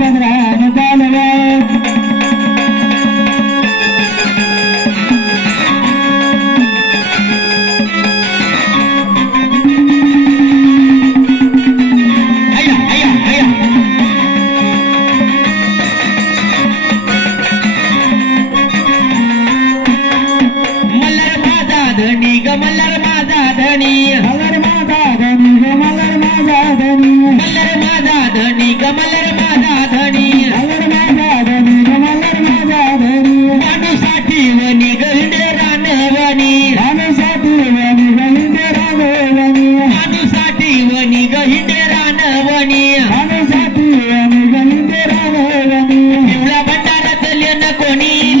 चंद्रान चालवा मल्हार माझा धनी मल्हार माझा धनी ग मल्हार माझा धनी मल्हार माझा धनी ग मल्हार माझा धनी मल्हार माझा धनी ग मल्हार माझा धनी माणूसाठी वनी गहिंदे रानवणी माणूसाठी वनी गहिंदे रानवणी माणूसाठी वनी गहिंदे रानवणी माणूसाठी वनी गहिंदे रानवणी पिवळा भंडारात लेन कोणी